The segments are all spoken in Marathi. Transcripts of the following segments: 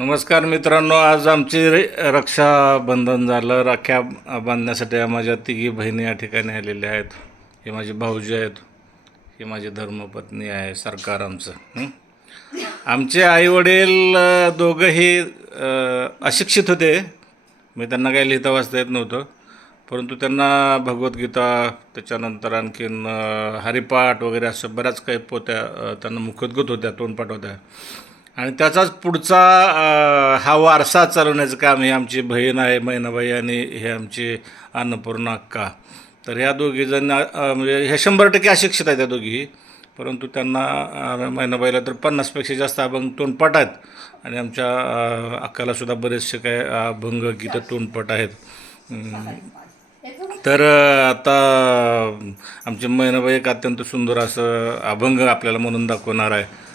नमस्कार मित्रांनो, आज आमचे रक्षाबंधन झालं. राख्या बांधण्यासाठी माझ्या तिघी बहिणी या ठिकाणी आलेल्या आहेत. हे माझे भाऊजी आहेत, ही माझी धर्मपत्नी आहे. सरकार आमचं आमचे आईवडील दोघंही अशिक्षित होते. मी त्यांना काही लिहिता वाचता येत नव्हतं, परंतु त्यांना भगवद्गीता, त्याच्यानंतर आणखीन हरिपाठ वगैरे असं बऱ्याच काही पोत्या त्यांना मुखोद्गत होत्या, तोंडपाठ होत्या. आणि त्याचाच पुढचा हा वारसा चालवण्याचं काम हे आमची बहीण आहे मैनाबाई आणि हे आमची अन्नपूर्णा अक्का. तर ह्या दोघीजण म्हणजे ह्या 100% अशिक्षित आहेत त्या दोघी, परंतु त्यांना मैनाबाईला तर 50पेक्षा जास्त अभंग तोंडपाठ आहेत आणि आमच्या अक्कालासुद्धा बरेचसे काय अभंग गीतं तोंडपाठ आहेत. तर आता आमची मैनाबाई एक अत्यंत सुंदर असं अभंग आपल्याला म्हणून दाखवणार आहे.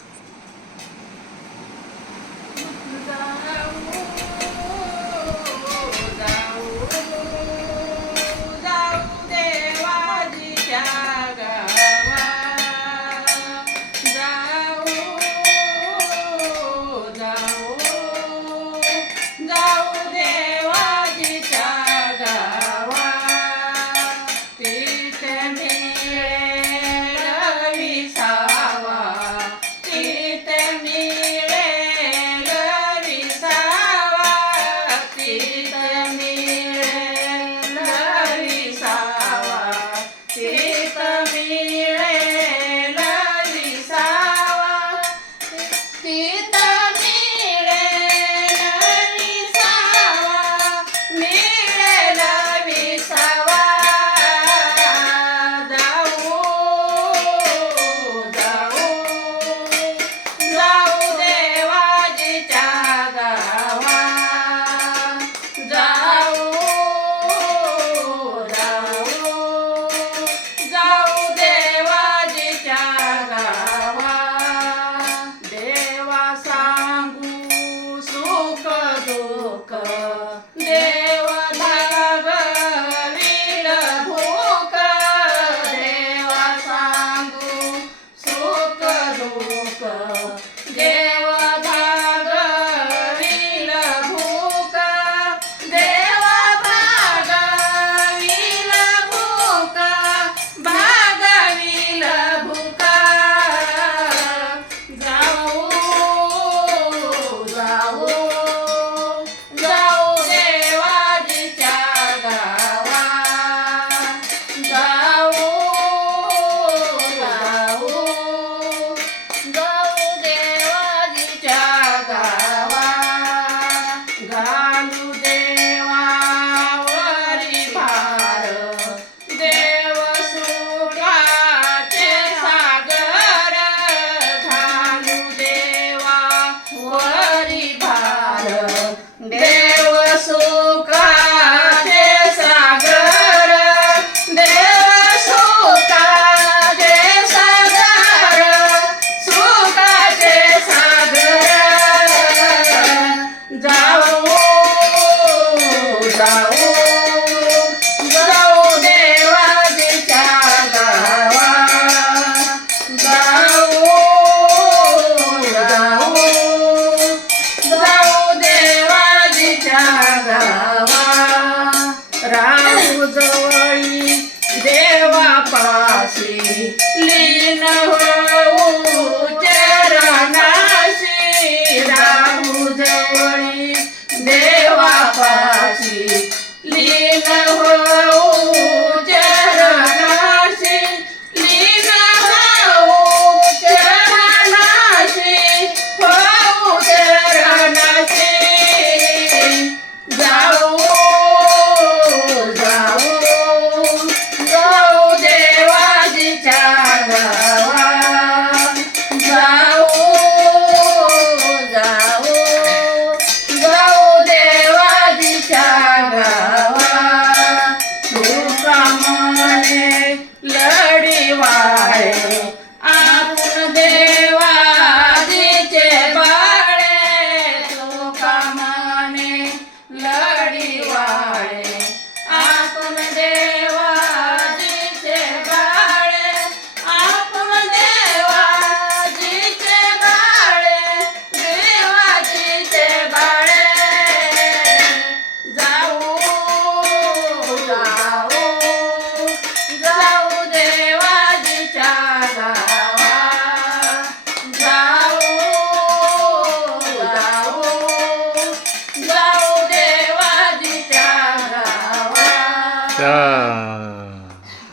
ह्या